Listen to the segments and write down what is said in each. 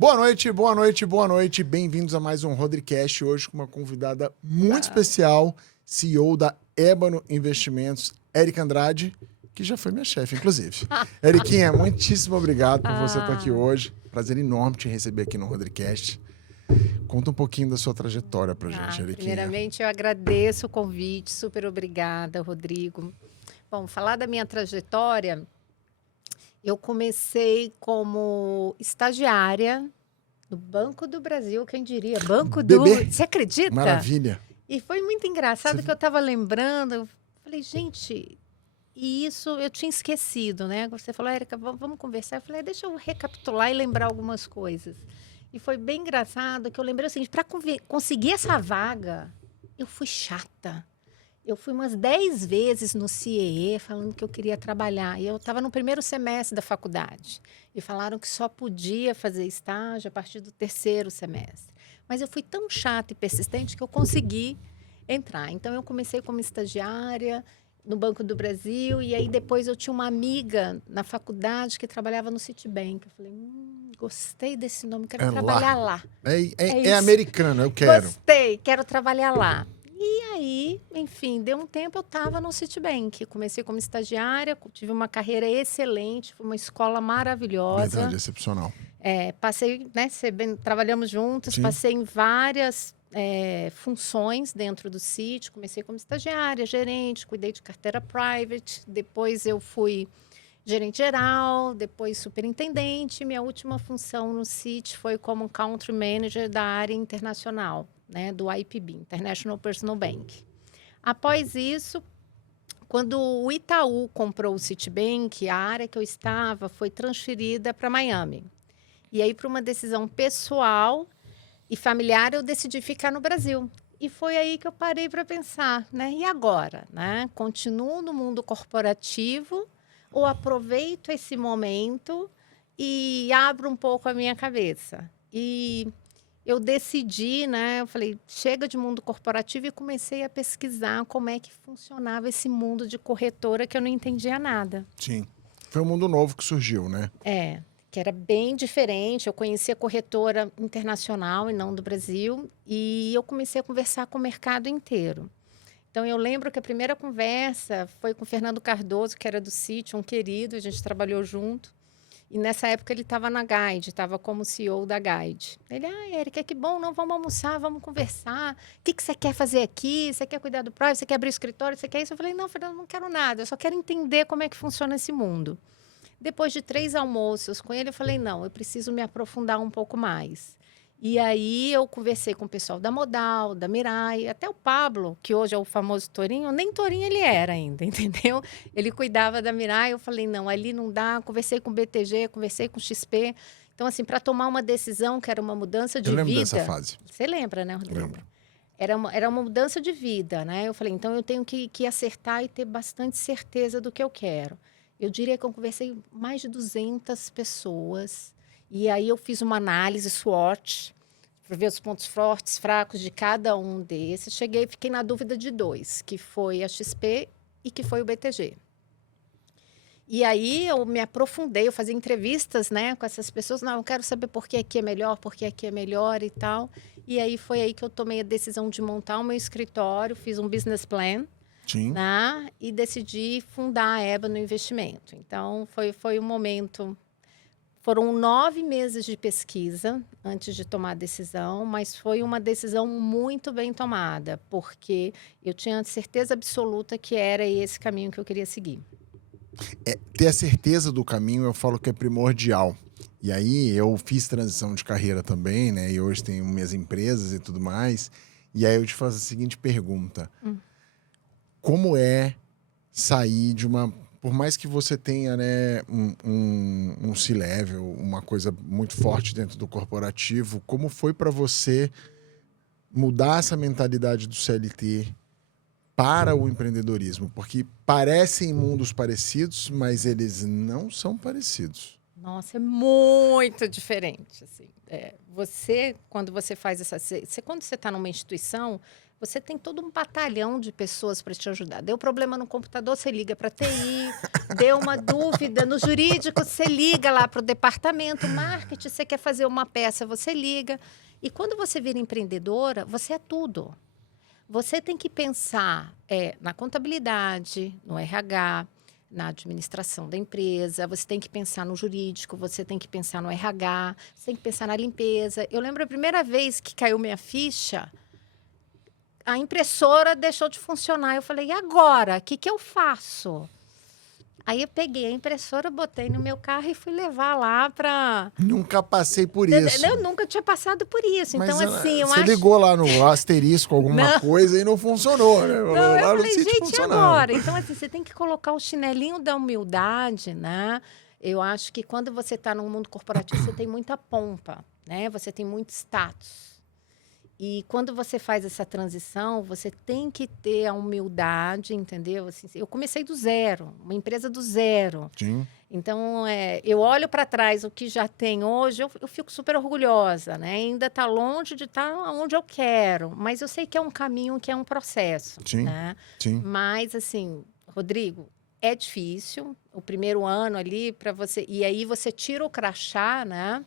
Boa noite, boa noite, boa noite. Bem-vindos a mais um Rodricast, hoje com uma convidada muito especial, CEO da Ébano Investimentos, Érica Andrade, que já foi minha chefe, inclusive. Eriquinha, muitíssimo obrigado por você estar aqui hoje. Prazer enorme te receber aqui no Rodricast. Conta um pouquinho da sua trajetória pra gente, Eriquinha. Primeiramente, eu agradeço o convite, super obrigada, Rodrigo. Bom, falar da minha trajetória, eu comecei como estagiária no Banco do Brasil, quem diria? Bebê. Você acredita? Maravilha. E foi muito engraçado que eu estava lembrando, eu falei, gente, e isso eu tinha esquecido, né? Você falou, Érica, vamos conversar. Eu falei, deixa eu recapitular e lembrar algumas coisas. E foi bem engraçado que eu lembrei o seguinte, para conseguir essa vaga, eu fui chata. Eu fui umas 10 vezes no CIEE falando que eu queria trabalhar. E eu estava no primeiro semestre da faculdade. E falaram que só podia fazer estágio a partir do terceiro semestre. Mas eu fui tão chata e persistente que eu consegui entrar. Então, eu comecei como estagiária no Banco do Brasil. E aí, depois, eu tinha uma amiga na faculdade que trabalhava no Citibank. Eu falei, gostei desse nome, quero trabalhar lá. É americano, eu quero. Gostei, quero trabalhar lá. E aí, enfim, deu um tempo, eu estava no Citibank. Comecei como estagiária, tive uma carreira excelente, foi uma escola maravilhosa. Verdade, excepcional. Passei, né, trabalhamos juntos, Sim. passei em várias funções dentro do Citi. Comecei como estagiária, gerente, cuidei de carteira private. Depois eu fui gerente geral, depois superintendente. Minha última função no Citi foi como country manager da área internacional, né, do IPB, International Personal Bank. Após isso, quando o Itaú comprou o Citibank, a área que eu estava foi transferida para Miami. E aí, por uma decisão pessoal e familiar, eu decidi ficar no Brasil. E foi aí que eu parei para pensar, né? E agora, né? Continuo no mundo corporativo ou aproveito esse momento e abro um pouco a minha cabeça? E eu decidi, né? Eu falei, chega de mundo corporativo e comecei a pesquisar como é que funcionava esse mundo de corretora que eu não entendia nada. Sim. Foi um mundo novo que surgiu, né? Que era bem diferente. Eu conhecia corretora internacional e não do Brasil. E eu comecei a conversar com o mercado inteiro. Então, eu lembro que a primeira conversa foi com o Fernando Cardoso, que era do Citi, um querido, a gente trabalhou junto. E nessa época ele estava na Guide, estava como CEO da Guide. Ele, Érica, que bom, não, vamos almoçar, vamos conversar. O que você quer fazer aqui? Você quer cuidar do private? Você quer abrir escritório? Você quer isso? Eu falei, não, Fernando, não quero nada, eu só quero entender como é que funciona esse mundo. Depois de 3 almoços com ele, eu falei, não, eu preciso me aprofundar um pouco mais. E aí eu conversei com o pessoal da Modal, da Mirai, até o Pablo, que hoje é o famoso Tourinho, nem Tourinho ele era ainda, entendeu? Ele cuidava da Mirai, eu falei, não, ali não dá. Conversei com o BTG, conversei com o XP. Então, assim, para tomar uma decisão que era uma mudança de vida... Eu lembro dessa fase. Você lembra, né, Rodrigo? Lembro. Era uma mudança de vida, né? Eu falei, então eu tenho que acertar e ter bastante certeza do que eu quero. Eu diria que eu conversei com mais de 200 pessoas. E aí eu fiz uma análise SWOT para ver os pontos fortes, fracos de cada um desses. Fiquei na dúvida de 2, que foi a XP e que foi o BTG. E aí eu me aprofundei, eu fazia entrevistas, né, com essas pessoas. Não, eu quero saber por que aqui é melhor, por que aqui é melhor e tal. E aí foi aí que eu tomei a decisão de montar o meu escritório, fiz um business plan. Sim. Né? E decidi fundar a Ébano Investimento. Então, foi um momento... Foram 9 meses de pesquisa antes de tomar a decisão, mas foi uma decisão muito bem tomada, porque eu tinha certeza absoluta que era esse caminho que eu queria seguir. Ter a certeza do caminho, eu falo que é primordial. E aí, eu fiz transição de carreira também, né? E hoje tenho minhas empresas e tudo mais. E aí, eu te faço a seguinte pergunta. Como é sair de uma... Por mais que você tenha, né, um C-level, uma coisa muito forte dentro do corporativo, como foi para você mudar essa mentalidade do CLT para o empreendedorismo? Porque parecem mundos parecidos, mas eles não são parecidos. Nossa, é muito diferente, assim. Você, quando você faz quando você está numa instituição, você tem todo um batalhão de pessoas para te ajudar. Deu problema no computador, você liga para a TI. Deu uma dúvida no jurídico, você liga lá para o departamento. Marketing, você quer fazer uma peça, você liga. E quando você vira empreendedora, você é tudo. Você tem que pensar na contabilidade, no RH, na administração da empresa, você tem que pensar no jurídico, você tem que pensar no RH, você tem que pensar na limpeza. Eu lembro a primeira vez que caiu minha ficha, a impressora deixou de funcionar. Eu falei, e agora? O que eu faço? Aí eu peguei a impressora, botei no meu carro e fui levar lá para... Nunca passei por isso. Eu nunca tinha passado por isso. Mas então, assim, eu você acho... ligou lá no asterisco alguma coisa e não funcionou, né? Não, Lá eu no falei, sítio gente, e funcionava. agora? Então, assim, você tem que colocar o chinelinho da humildade, né? Eu acho que quando você está no mundo corporativo, você tem muita pompa, né? Você tem muito status. E quando você faz essa transição, você tem que ter a humildade, entendeu? Assim, eu comecei do zero, uma empresa do zero. Sim. Então, eu olho para trás o que já tem hoje, eu fico super orgulhosa, né? Ainda está longe de estar onde eu quero, mas eu sei que é um caminho, que é um processo, Sim, né? sim. Mas, assim, Rodrigo, é difícil o primeiro ano ali para você... E aí você tira o crachá, né?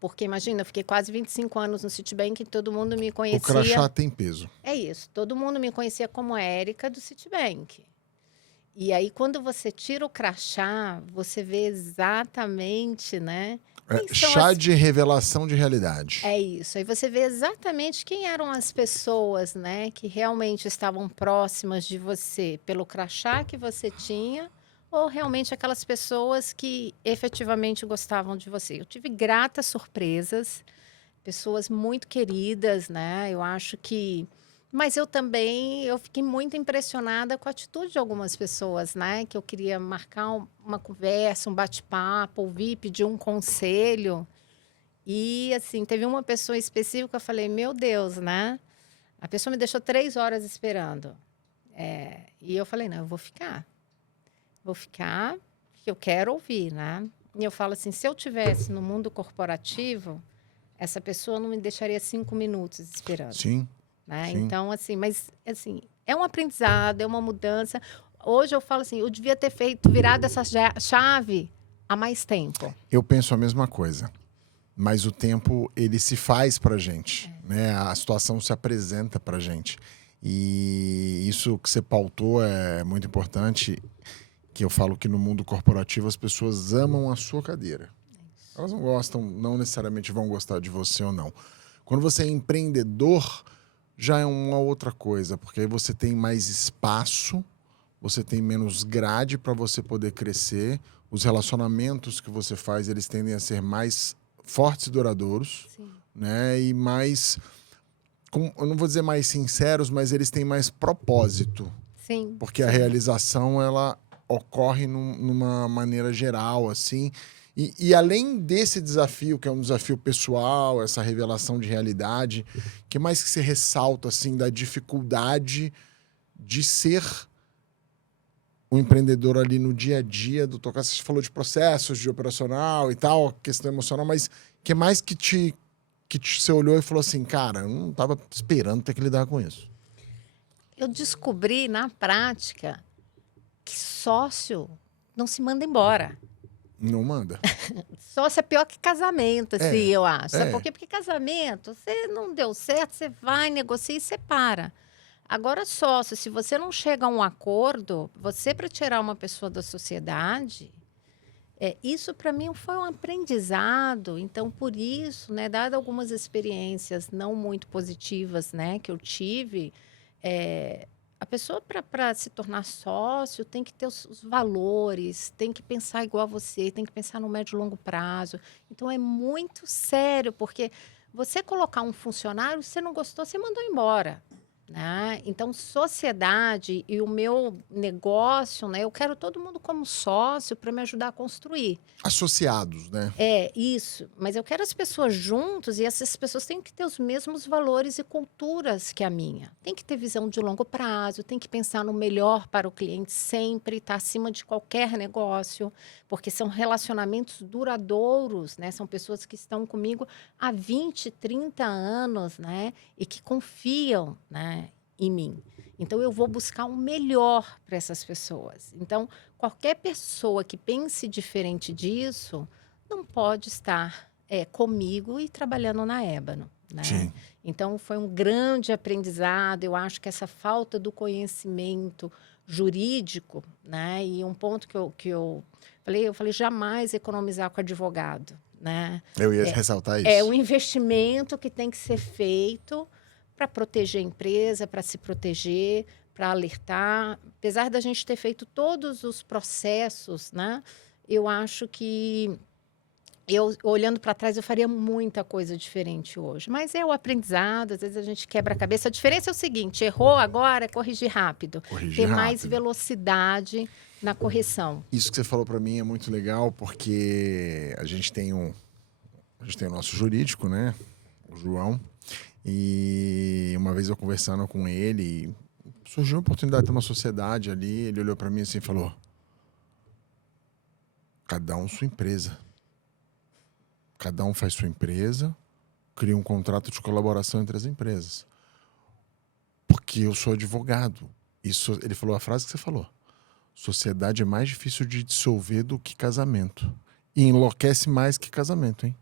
Porque, imagina, eu fiquei quase 25 anos no Citibank e todo mundo me O conhecia... crachá tem peso. É isso, todo mundo me conhecia como Érica do Citibank. E aí, quando você tira o crachá, você vê exatamente, né? Chá de revelação de realidade. É isso. Aí você vê exatamente quem eram as pessoas, né? Que realmente estavam próximas de você pelo crachá que você tinha, ou realmente aquelas pessoas que efetivamente gostavam de você. Eu tive gratas surpresas, pessoas muito queridas, né? Eu acho que... Mas eu fiquei muito impressionada com a atitude de algumas pessoas, né? Que eu queria marcar uma conversa, um bate-papo, ouvir, pedir um conselho. E, assim, teve uma pessoa específica, eu falei, meu Deus, né? A pessoa me deixou 3 horas esperando. E eu falei, não, eu vou ficar. Vou ficar, porque eu quero ouvir, né? E eu falo assim, se eu tivesse no mundo corporativo, essa pessoa não me deixaria 5 minutos esperando. Sim. Né? Sim. Então, assim, mas assim, é um aprendizado, é uma mudança. Hoje eu falo assim, eu devia ter virado essa chave há mais tempo. Eu penso a mesma coisa. Mas o tempo, ele se faz pra gente, né? A situação se apresenta pra gente. E isso que você pautou é muito importante, que eu falo que no mundo corporativo as pessoas amam a sua cadeira. Elas não gostam, não necessariamente vão gostar de você ou não. Quando você é empreendedor, já é uma outra coisa, porque aí você tem mais espaço, você tem menos grade para você poder crescer, os relacionamentos que você faz, eles tendem a ser mais fortes e duradouros, Sim. né? E mais, eu não vou dizer mais sinceros, mas eles têm mais propósito. Sim. Porque a realização, ela ocorre numa maneira geral, assim. E além desse desafio, que é um desafio pessoal, essa revelação de realidade, que mais que você ressalta, assim, da dificuldade de ser um empreendedor ali no dia a dia do tocar? Você falou de processos, de operacional e tal, questão emocional, mas que mais que você olhou e falou assim, cara, eu não estava esperando ter que lidar com isso? Eu descobri na prática que sócio não se manda embora. Não manda. Sócio é pior que casamento, assim, eu acho. Sabe por quê? Porque casamento, você não deu certo, você vai, negocia e separa. Agora, sócio, se você não chega a um acordo, você para tirar uma pessoa da sociedade, isso para mim foi um aprendizado. Então, por isso, né, dado algumas experiências não muito positivas, né, que eu tive, a pessoa para se tornar sócio tem que ter os valores, tem que pensar igual a você, tem que pensar no médio e longo prazo. Então, é muito sério, porque você colocar um funcionário, você não gostou, você mandou embora. né? Então, sociedade e o meu negócio, né? Eu quero todo mundo como sócio para me ajudar a construir. Associados, né? É, isso. Mas eu quero as pessoas juntos e essas pessoas têm que ter os mesmos valores e culturas que a minha. Tem que ter visão de longo prazo, tem que pensar no melhor para o cliente sempre, estar acima de qualquer negócio, porque são relacionamentos duradouros, né? São pessoas que estão comigo há 20, 30 anos, né? E que confiam, né, em mim. Então, eu vou buscar o melhor para essas pessoas. Então, qualquer pessoa que pense diferente disso não pode estar comigo e trabalhando na Ébano, né? Sim. Então, foi um grande aprendizado. Eu acho que essa falta do conhecimento jurídico, né? E um ponto que eu falei jamais economizar com advogado, né? Eu ia ressaltar É isso. um investimento que tem que ser feito para proteger a empresa, para se proteger, para alertar. Apesar da gente ter feito todos os processos, né? Eu acho que eu, olhando para trás, eu faria muita coisa diferente hoje. Mas é o aprendizado, às vezes a gente quebra a cabeça. A diferença é o seguinte: errou agora, é corrigir rápido. Corrigir Ter mais rápido. velocidade na correção. Isso que você falou para mim é muito legal, porque a gente tem o nosso jurídico, né? O João. E uma vez eu conversando com ele, surgiu a oportunidade de ter uma sociedade ali. Ele olhou para mim assim e falou: cada um sua empresa. Cada um faz sua empresa, cria um contrato de colaboração entre as empresas. Porque eu sou advogado. Isso, ele falou a frase que você falou. Sociedade é mais difícil de dissolver do que casamento. E enlouquece mais que casamento, hein?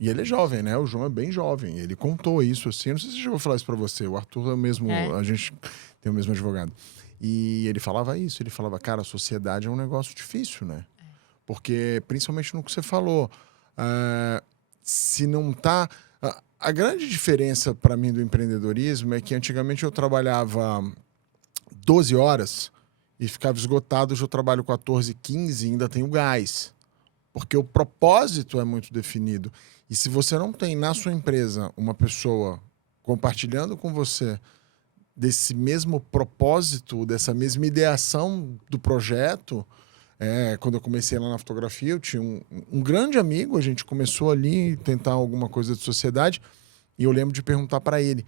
E ele é jovem, né? O João é bem jovem. Ele contou isso assim. Eu não sei se eu já vou falar isso pra você. O Arthur é o mesmo. A gente tem o mesmo advogado. E ele falava isso. Ele falava, cara, a sociedade é um negócio difícil, né? Porque, principalmente no que você falou, se não tá. A grande diferença para mim do empreendedorismo é que antigamente eu trabalhava 12 horas e ficava esgotado. Hoje eu trabalho 14, 15 e ainda tenho gás. Porque o propósito é muito definido. E se você não tem na sua empresa uma pessoa compartilhando com você desse mesmo propósito, dessa mesma ideação do projeto. Quando eu comecei lá na fotografia, eu tinha um grande amigo, a gente começou ali a tentar alguma coisa de sociedade, e eu lembro de perguntar para ele: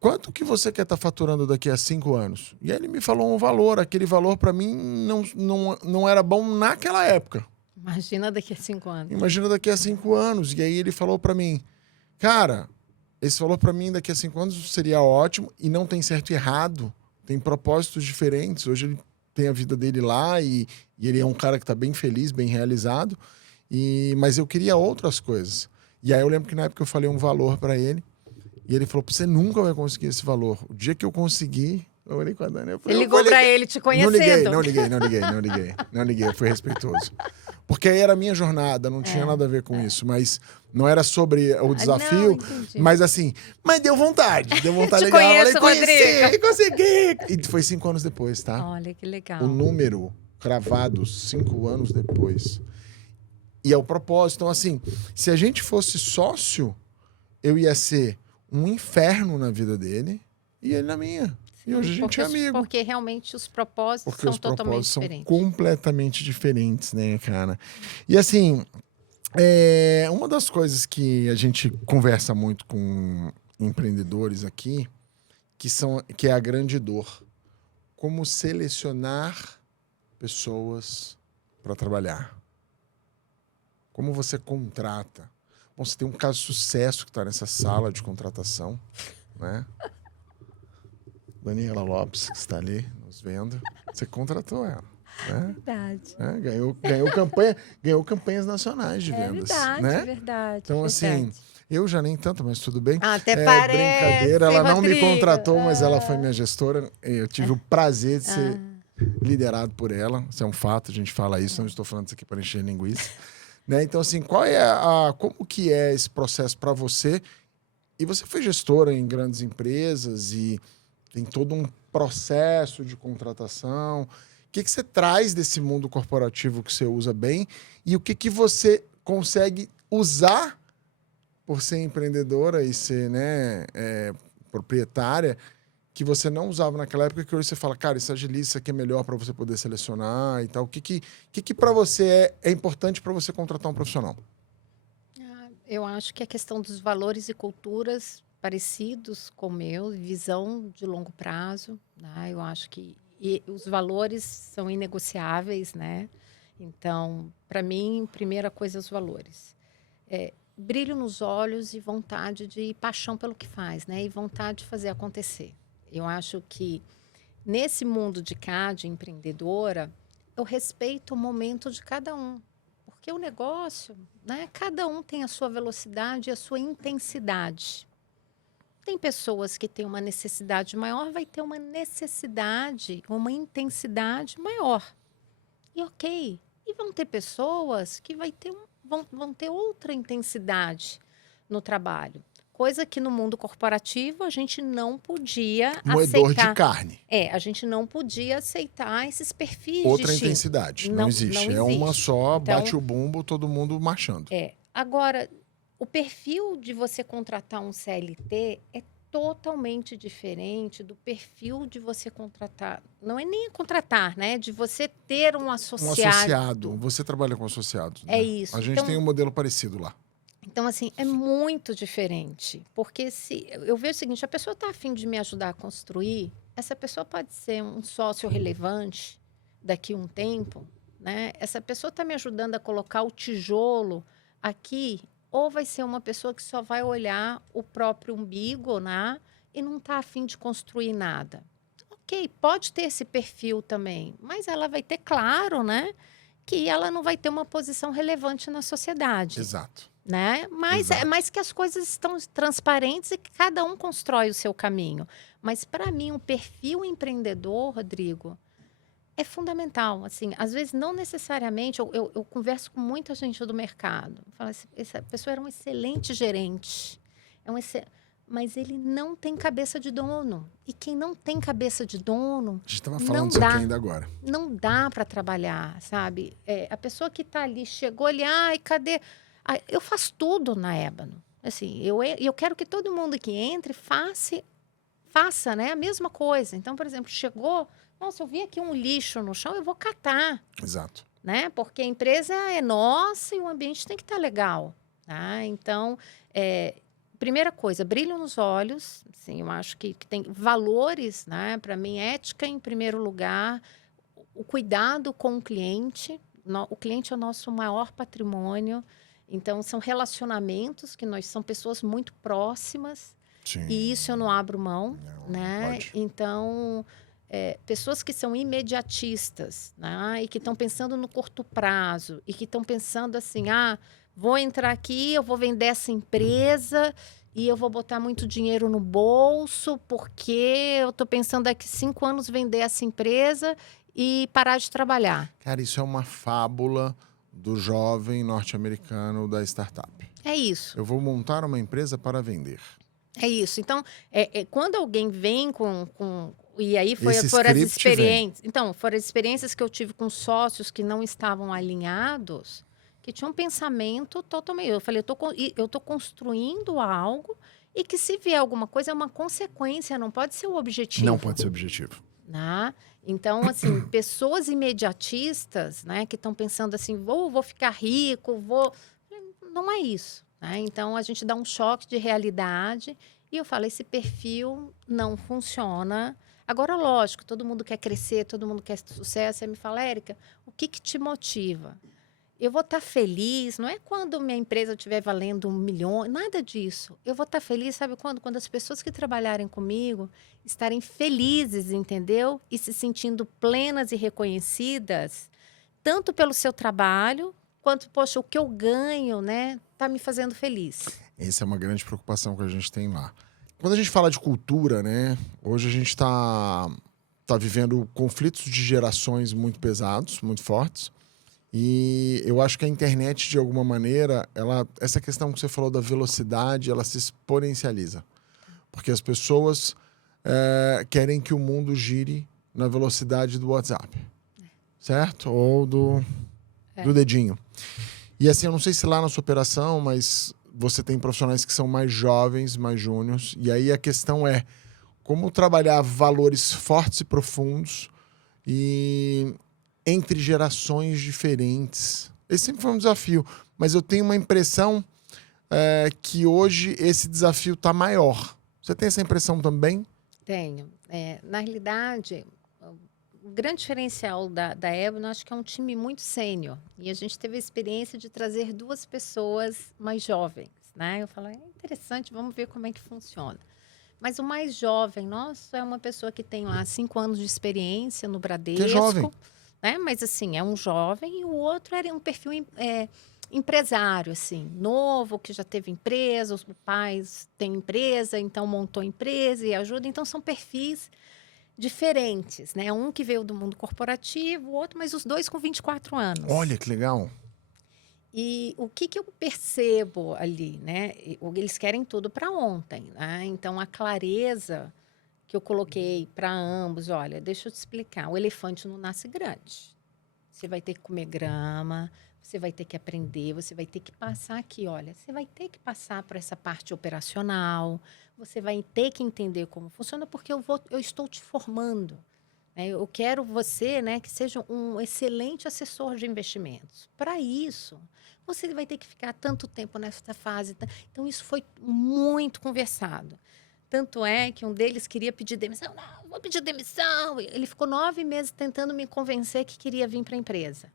quanto que você quer estar faturando daqui a 5 anos? E aí ele me falou um valor. Aquele valor para mim não era bom naquela época. Imagina daqui a 5 anos. Imagina daqui a 5 anos. E aí ele falou para mim: cara, esse valor para mim daqui a 5 anos seria ótimo, e não tem certo e errado, tem propósitos diferentes. Hoje ele tem a vida dele lá e ele é um cara que está bem feliz, bem realizado, mas eu queria outras coisas. E aí eu lembro que na época eu falei um valor para ele, e ele falou: você nunca vai conseguir esse valor. O dia que eu conseguir... Eu olhei com a Dani. Ele ligou para ele te conhecendo. Não liguei, eu fui respeitoso. Porque aí era a minha jornada, não tinha nada a ver com isso, mas não era sobre o desafio, mas assim, mas deu vontade legal. Conheço, Rodrigo. Consegui! E foi 5 anos depois, tá? Olha que legal. O número cravado 5 anos depois. E é o propósito. Então, assim, se a gente fosse sócio, eu ia ser um inferno na vida dele e ele na minha. E hoje a gente é amigo. Porque realmente os propósitos são totalmente diferentes. São completamente diferentes, né, cara? E assim, uma das coisas que a gente conversa muito com empreendedores aqui, que é a grande dor. Como selecionar pessoas para trabalhar. Como você contrata. Bom, você tem um caso de sucesso que está nessa sala de contratação, né? Daniela Lopes, que está ali nos vendo. Você contratou ela. Né? Verdade. Ganhou campanhas nacionais de vendas. Verdade, né? verdade. Então, verdade. assim, eu já nem tanto, mas tudo bem. Até parece. Brincadeira, ela não Rodrigo. me contratou, mas ela foi minha gestora. Eu tive o prazer de ser liderado por ela. Isso é um fato, a gente fala isso, não estou falando isso aqui para encher linguiça. Né? Então, assim, como que é esse processo para você? E você foi gestora em grandes empresas e tem todo um processo de contratação. O que você traz desse mundo corporativo que você usa bem e o que você consegue usar por ser empreendedora e ser, né, proprietária, que você não usava naquela época, que hoje você fala, cara, isso agiliza, isso aqui é melhor para você poder selecionar e tal. O que para você é importante para você contratar um profissional? Eu acho que a questão dos valores e culturas parecidos com o meu, visão de longo prazo, né? Eu acho que os valores são inegociáveis, né? Então, para mim, primeira coisa, os valores. Brilho nos olhos e vontade de paixão pelo que faz, né? E vontade de fazer acontecer. Eu acho que nesse mundo de CAD, empreendedora, eu respeito o momento de cada um. Porque o negócio, né? Cada um tem a sua velocidade e a sua intensidade. Tem pessoas que têm uma necessidade maior, vai ter uma necessidade, uma intensidade maior. E ok. E vão ter pessoas que vão ter outra intensidade no trabalho. Coisa que no mundo corporativo a gente não podia Moedor aceitar. de carne. A gente não podia aceitar esses perfis Outra distintos. intensidade. Não existe. É uma só, Então, bate o bumbo, todo mundo marchando. Agora, o perfil de você contratar um CLT é totalmente diferente do perfil de você contratar. Não é nem contratar, né? De você ter um associado. Um associado. Você trabalha com associados. Né? É isso. A gente tem um modelo parecido lá. Então, assim, é muito diferente. Porque se eu vejo o seguinte, a pessoa está a fim de me ajudar a construir, essa pessoa pode ser um sócio relevante daqui a um tempo, né? Essa pessoa está me ajudando a colocar o tijolo aqui, ou vai ser uma pessoa que só vai olhar o próprio umbigo, né? E não está a fim de construir nada. Ok, pode ter esse perfil também, mas ela vai ter claro, né? Que ela não vai ter uma posição relevante na sociedade. Exato. Né? Mas é mais que as coisas estão transparentes e que cada um constrói o seu caminho. Mas para mim, o perfil empreendedor, Rodrigo, é fundamental. Assim, às vezes, não necessariamente, eu converso com muita gente do mercado. Falo assim, essa pessoa era um excelente gerente, mas ele não tem cabeça de dono. E quem não tem cabeça de dono, a gente estava falando isso aqui ainda agora. Não dá para trabalhar, sabe? A pessoa que está ali, chegou ali, ai, cadê? Eu faço tudo na Ébano. Assim, eu quero que todo mundo que entre faça, né, a mesma coisa. Então, por exemplo, chegou, nossa, eu vi aqui um lixo no chão, eu vou catar. Exato. Né? Porque a empresa é nossa e o ambiente tem que estar legal. Tá? Então, primeira coisa, brilho nos olhos. Assim, eu acho que tem valores, né? Para mim, ética em primeiro lugar, o cuidado com o cliente. O cliente é o nosso maior patrimônio. Então, são relacionamentos que são pessoas muito próximas. Sim. E isso eu não abro mão, não, né? Não pode. Então, pessoas que são imediatistas, né? E que estão pensando no curto prazo. E que estão pensando assim, vou entrar aqui, eu vou vender essa empresa e eu vou botar muito dinheiro no bolso porque eu estou pensando daqui 5 anos vender essa empresa e parar de trabalhar. Cara, isso é uma fábula do jovem norte-americano da startup. É isso. Eu vou montar uma empresa para vender. É isso. Então, quando alguém vem com e aí foram as experiências. Então, foram as experiências que eu tive com sócios que não estavam alinhados, que tinham um pensamento totalmente. Eu falei, eu tô construindo algo e que se vier alguma coisa é uma consequência, não pode ser o objetivo. Não pode ser o objetivo. Né? Então, assim, pessoas imediatistas, né, que estão pensando assim, vou ficar rico, não é isso. Né? Então, a gente dá um choque de realidade e eu falo, esse perfil não funciona. Agora, lógico, todo mundo quer crescer, todo mundo quer sucesso. Você me fala, Érica, o que te motiva? Eu vou estar feliz, não é quando minha empresa estiver valendo 1 milhão, nada disso. Eu vou estar feliz, sabe quando? Quando as pessoas que trabalharem comigo estarem felizes, entendeu? E se sentindo plenas e reconhecidas, tanto pelo seu trabalho, quanto, poxa, o que eu ganho, né, tá me fazendo feliz. Essa é uma grande preocupação que a gente tem lá. Quando a gente fala de cultura, né, hoje a gente está vivendo conflitos de gerações muito pesados, muito fortes. E eu acho que a internet, de alguma maneira, essa questão que você falou da velocidade, ela se exponencializa. Porque as pessoas querem que o mundo gire na velocidade do WhatsApp. Certo? Ou do dedinho. E assim, eu não sei se lá na sua operação, mas você tem profissionais que são mais jovens, mais júniores, e aí a questão é como trabalhar valores fortes e profundos e entre gerações diferentes. Esse sempre foi um desafio, mas eu tenho uma impressão que hoje esse desafio está maior. Você tem essa impressão também? Tenho. Na realidade, o grande diferencial da Ebony, acho que é um time muito sênior. E a gente teve a experiência de trazer 2 pessoas mais jovens, né? Eu falo, é interessante, vamos ver como é que funciona. Mas o mais jovem, nossa, é uma pessoa que tem lá 5 anos de experiência no Bradesco. Que é jovem. Né? Mas, assim, é um jovem, e o outro era um perfil empresário, assim, novo, que já teve empresa, os pais têm empresa, então montou empresa e ajuda. Então, são perfis diferentes, né? Um que veio do mundo corporativo, o outro, mas os 2 com 24 anos. Olha que legal. E o que eu percebo ali, né? Eles querem tudo para ontem, né? Então, a clareza que eu coloquei para ambos, olha, deixa eu te explicar, o elefante não nasce grande. Você vai ter que comer grama, você vai ter que aprender, você vai ter que passar aqui, olha, você vai ter que passar por essa parte operacional, você vai ter que entender como funciona, porque eu estou te formando. Né? Eu quero você, né, que seja um excelente assessor de investimentos. Para isso, você vai ter que ficar tanto tempo nessa fase. Então, isso foi muito conversado. Tanto é que um deles queria pedir demissão. Não, vou pedir demissão. Ele ficou 9 meses tentando me convencer que queria vir para a empresa.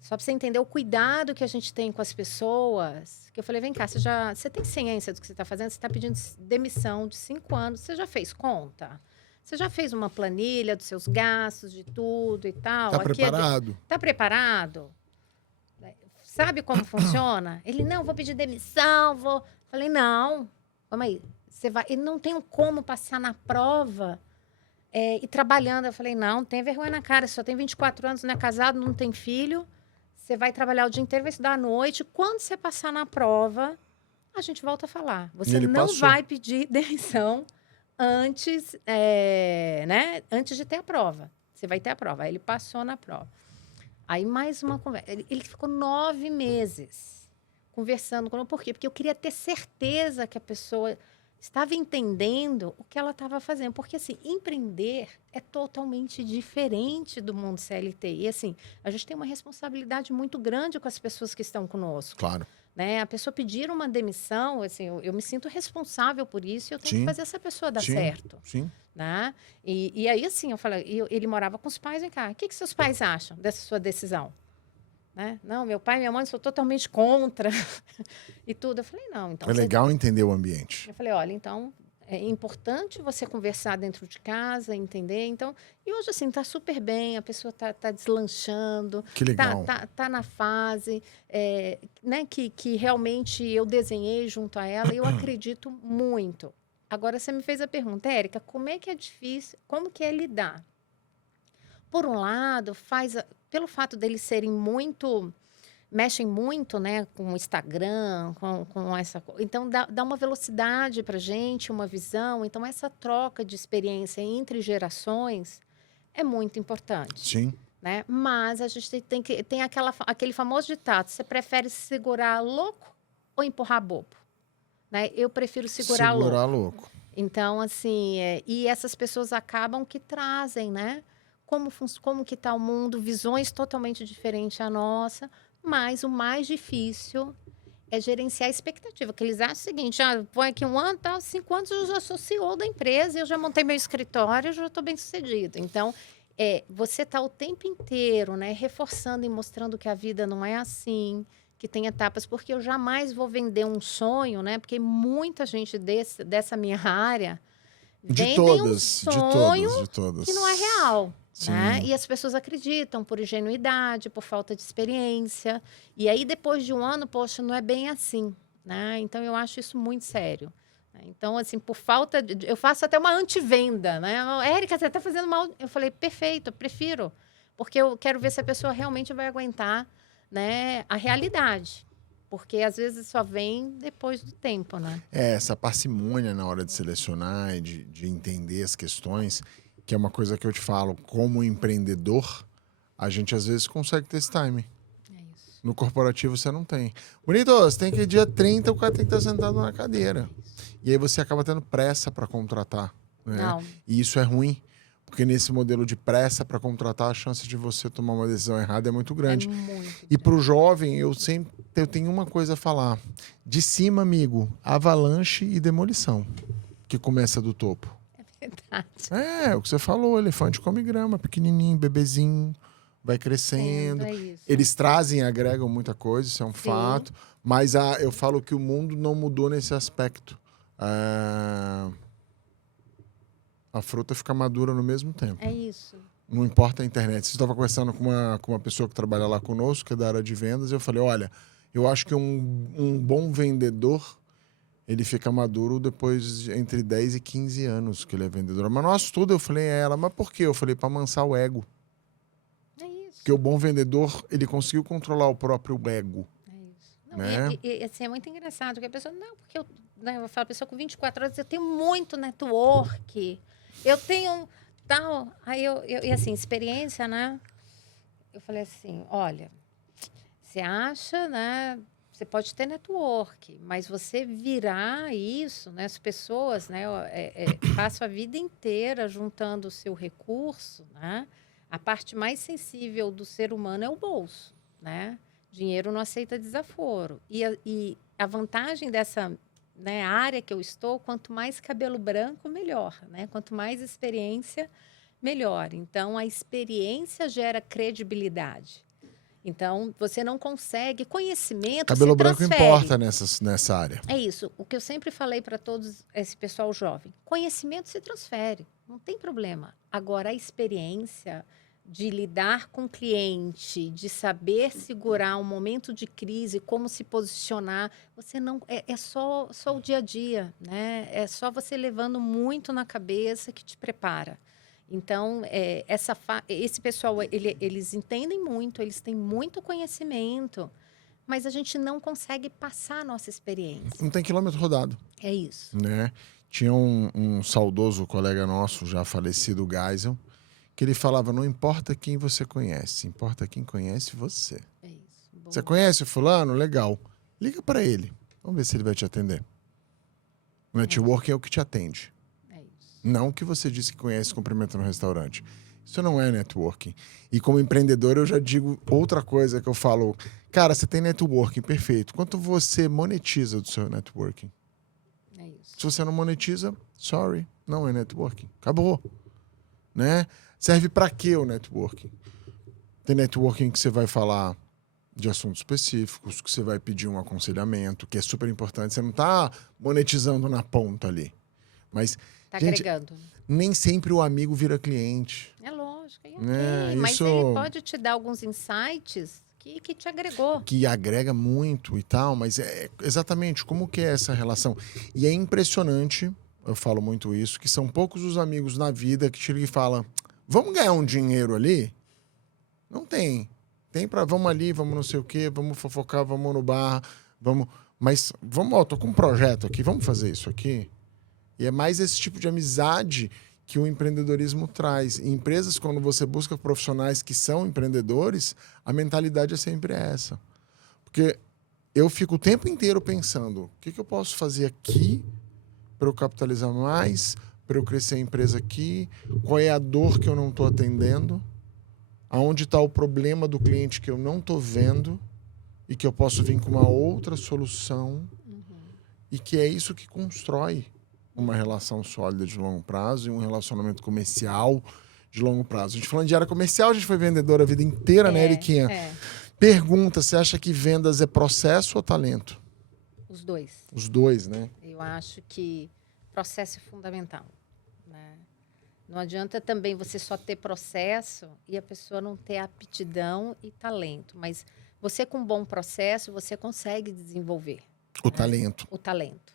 Só para você entender o cuidado que a gente tem com as pessoas. Que eu falei, vem cá, você tem ciência do que você está fazendo? Você está pedindo demissão de 5 anos. Você já fez conta? Você já fez uma planilha dos seus gastos, de tudo e tal? Tá preparado? Tá preparado? Sabe como funciona? Ele, não, vou pedir demissão, vou... Falei, não, vamos aí. Você vai... Eu não tenho como passar na prova e trabalhando. Eu falei, não tem vergonha na cara. Você só tem 24 anos, não é casado, não tem filho. Você vai trabalhar o dia inteiro, vai estudar à noite. Quando você passar na prova, a gente volta a falar. Você não vai pedir demissão antes, né? Antes de ter a prova. Você vai ter a prova. Aí ele passou na prova. Aí mais uma conversa. Ele ficou 9 meses conversando comigo. Por quê? Porque eu queria ter certeza que a pessoa estava entendendo o que ela estava fazendo. Porque, assim, empreender é totalmente diferente do mundo CLT. E, assim, a gente tem uma responsabilidade muito grande com as pessoas que estão conosco. Claro. Né? A pessoa pedir uma demissão, assim, eu me sinto responsável por isso e eu tenho que fazer essa pessoa dar certo. Sim. Né? E aí, assim, eu falei, ele morava com os pais, vem cá, o que seus pais acham dessa sua decisão? Né? Não, meu pai e minha mãe são totalmente contra e tudo. Eu falei, não, então... É legal entender o ambiente. Eu falei, olha, então, é importante você conversar dentro de casa, entender, então... E hoje, assim, tá super bem, a pessoa tá deslanchando. Que legal. Tá na fase, né, que realmente eu desenhei junto a ela e eu acredito muito. Agora, você me fez a pergunta, Érica, como é que é difícil, como que é lidar? Por um lado, pelo fato deles serem mexem muito, né, com o Instagram, com essa coisa. Então, dá uma velocidade para a gente, uma visão. Então, essa troca de experiência entre gerações é muito importante. Sim. Né? Mas a gente tem aquele famoso ditado, você prefere segurar louco ou empurrar bobo? Né? Eu prefiro segurar louco. Então, assim, e essas pessoas acabam que trazem, né? Como que está o mundo, visões totalmente diferentes à nossa, mas o mais difícil é gerenciar a expectativa, que eles acham o seguinte, põe aqui 1 ano, 5 anos eu já sou CEO da empresa, eu já montei meu escritório, eu já estou bem sucedido. Então, você está o tempo inteiro, né, reforçando e mostrando que a vida não é assim, que tem etapas, porque eu jamais vou vender um sonho, né? Porque muita gente dessa minha área vendem um sonho de todas. que não é real. Né? E as pessoas acreditam por ingenuidade, por falta de experiência. E aí, depois de 1 ano, poxa, não é bem assim. Né? Então, eu acho isso muito sério. Então, assim, por falta de... Eu faço até uma antivenda, né? Érica, você está fazendo mal. Eu falei, perfeito, eu prefiro. Porque eu quero ver se a pessoa realmente vai aguentar, né, a realidade. Porque, às vezes, só vem depois do tempo, né? Essa parcimônia na hora de selecionar e de entender as questões, que é uma coisa que eu te falo, como empreendedor, a gente, às vezes, consegue ter esse time. É isso. No corporativo você não tem. Bonito, você tem que ir dia 30, o cara tem que estar sentado na cadeira. E aí você acaba tendo pressa para contratar, né? Não. E isso é ruim, porque nesse modelo de pressa para contratar, a chance de você tomar uma decisão errada é muito grande. É muito E para o jovem, eu tenho uma coisa a falar. De cima, amigo, avalanche e demolição, que começa do topo. verdade. É, o que você falou, elefante come grama, pequenininho, bebezinho, vai crescendo. É isso. Eles trazem e agregam muita coisa, isso é um fato. Mas eu falo que o mundo não mudou nesse aspecto. A fruta fica madura no mesmo tempo. É isso. Não importa a internet. Você estava conversando com uma pessoa que trabalha lá conosco, que é da área de vendas, e eu falei, olha, eu acho que um bom vendedor, ele fica maduro depois entre 10 e 15 anos que ele é vendedor. Mas nossa, tudo eu falei a ela, mas por quê? Eu falei, para amansar o ego. É isso. Porque o bom vendedor, ele conseguiu controlar o próprio ego. É isso. Não, Né? e assim, é muito engraçado, porque a pessoa, não, porque eu falo, a pessoa com 24 anos, eu tenho muito network, eu tenho tal. Aí e assim, experiência, né? Eu falei assim, olha, você acha, né? Você pode ter network, mas você virar isso, né? As pessoas, né? Passam a vida inteira juntando o seu recurso, né? A parte mais sensível do ser humano é o bolso, né? Dinheiro não aceita desaforo. E a vantagem dessa, né, área que eu estou, quanto mais cabelo branco, melhor, né? Quanto mais experiência, melhor. Então, a experiência gera credibilidade. Então, você não consegue. Conhecimento Cabelo se branco transfere. importa nessa área. É isso. O que eu sempre falei para todos esse pessoal jovem: conhecimento se transfere, não tem problema. Agora, a experiência de lidar com o cliente, de saber segurar um momento de crise, como se posicionar, você não é só o dia a dia, né? É só você levando muito na cabeça que te prepara. Então, esse pessoal, eles entendem muito, eles têm muito conhecimento, mas a gente não consegue passar a nossa experiência. Não tem quilômetro rodado. É isso. Né? Tinha um saudoso colega nosso, já falecido, Geisel, que ele falava, não importa quem você conhece, importa quem conhece você. É isso. Boa. Você conhece o fulano? Legal. Liga para ele. Vamos ver se ele vai te atender. O network é o que te atende. É isso. Não o que você disse que conhece e cumprimenta no restaurante. Isso não é networking. E como empreendedor, eu já digo outra coisa que eu falo. Cara, você tem networking, perfeito. Quanto você monetiza do seu networking? É isso. Se você não monetiza, sorry, não é networking. Acabou. Né? Serve para quê o networking? Tem networking que você vai falar de assuntos específicos, que você vai pedir um aconselhamento, que é super importante. Você não está monetizando na ponta ali. Mas, Tá gente, agregando. nem sempre o amigo vira cliente. É lógico. É Né? mas Isso ele pode te dar alguns insights que te agregou. que agrega muito e tal, mas é exatamente como que é essa relação. E é impressionante, eu falo muito isso, que são poucos os amigos na vida que chegam e falam, vamos ganhar um dinheiro ali? Não tem. Tem para vamos ali, vamos não sei o quê, vamos fofocar, vamos no bar, vamos... Mas vamos, ó, tô com um projeto aqui, vamos fazer isso aqui? E é mais esse tipo de amizade que o empreendedorismo traz. Em empresas, quando você busca profissionais que são empreendedores, a mentalidade é sempre essa. Porque eu fico o tempo inteiro pensando, o que eu posso fazer aqui para eu capitalizar mais, para eu crescer a empresa aqui, qual é a dor que eu não estou atendendo, aonde está o problema do cliente que eu não estou vendo e que eu posso vir com uma outra solução e que é isso que constrói uma relação sólida de longo prazo e um relacionamento comercial de longo prazo. A gente falando de área comercial, a gente foi vendedora a vida inteira, né, Eriquinha? Pergunta, você acha que vendas é processo ou talento? Os dois. Os dois, né? Eu acho que processo é fundamental, né? Não adianta também você só ter processo e a pessoa não ter aptidão e talento. Mas você com um bom processo, você consegue desenvolver. O talento. O talento.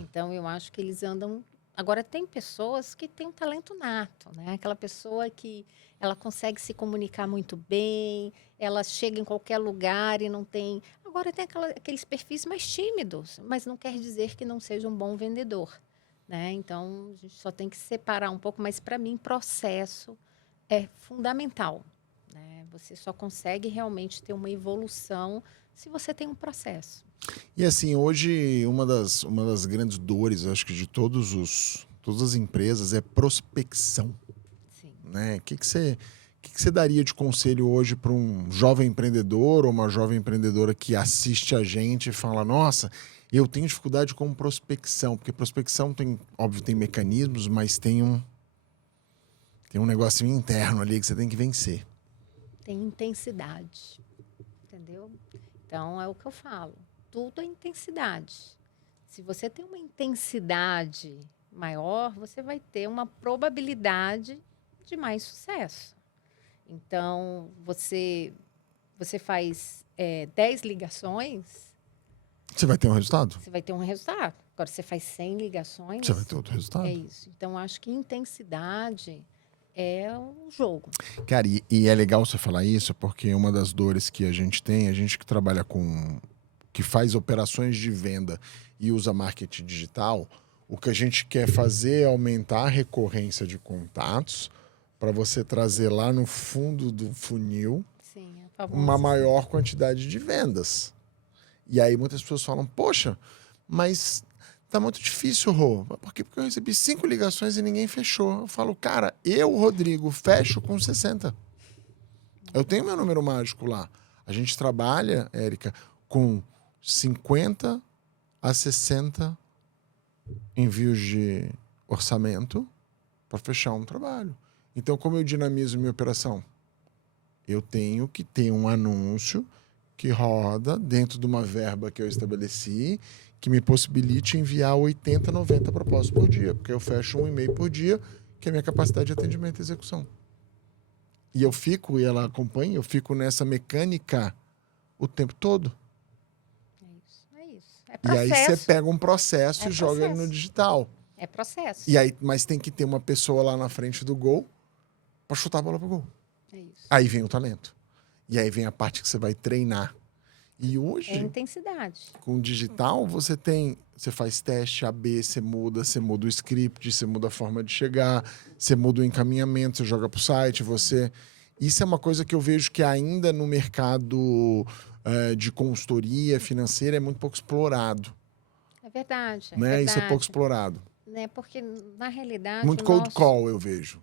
Então, eu acho que eles andam... Agora, tem pessoas que têm um talento nato, né? Aquela pessoa que ela consegue se comunicar muito bem, ela chega em qualquer lugar e não tem... Agora, tem aqueles perfis mais tímidos, mas não quer dizer que não seja um bom vendedor, né? Então, a gente só tem que separar um pouco, mas, para mim, processo é fundamental, né? Você só consegue realmente ter uma evolução se você tem um processo. E assim, hoje uma das grandes dores, acho que de todas as empresas é prospecção, Sim. né? O que você daria de conselho hoje para um jovem empreendedor ou uma jovem empreendedora que assiste a gente e fala, nossa, eu tenho dificuldade com prospecção, porque prospecção tem, óbvio, tem mecanismos, mas tem um negocinho interno ali que você tem que vencer. Tem intensidade, entendeu? Então, é o que eu falo. Tudo é intensidade. Se você tem uma intensidade maior, você vai ter uma probabilidade de mais sucesso. Então, você faz 10 ligações, Você vai ter um resultado? você vai ter um resultado. Agora, você faz 100 ligações, Você vai ter outro resultado. é isso. Então, acho que intensidade é um jogo. Cara, e é legal você falar isso, porque uma das dores que a gente tem, a gente que trabalha que faz operações de venda e usa marketing digital, o que a gente quer fazer é aumentar a recorrência de contatos para você trazer lá no fundo do funil Sim, é famoso. uma maior quantidade de vendas. E aí muitas pessoas falam, poxa, mas tá muito difícil, Rô. Por quê? Porque eu recebi 5 ligações e ninguém fechou. Eu falo, cara, eu, Rodrigo, fecho com 60. Eu tenho meu número mágico lá. A gente trabalha, Érica, com 50 a 60 envios de orçamento para fechar um trabalho. Então, como eu dinamizo minha operação? Eu tenho que ter um anúncio que roda dentro de uma verba que eu estabeleci, que me possibilite enviar 80, 90 propostas por dia, porque eu fecho um e-mail por dia, que é a minha capacidade de atendimento e execução. E ela acompanha, eu fico nessa mecânica o tempo todo. É isso. É E processo. aí você pega um processo e joga ele no digital. É processo. E aí, mas tem que ter uma pessoa lá na frente do gol para chutar a bola pro gol. É isso. Aí vem o talento. E aí vem a parte que você vai treinar. E hoje, É intensidade. com o digital, você faz teste AB, você muda o script, você muda a forma de chegar, você muda o encaminhamento, você joga pro site, Isso é uma coisa que eu vejo que ainda no mercado de consultoria financeira é muito pouco explorado. É verdade. É Né? verdade. Isso é pouco explorado. Né? Porque, na realidade, Muito o cold nosso... call, eu vejo.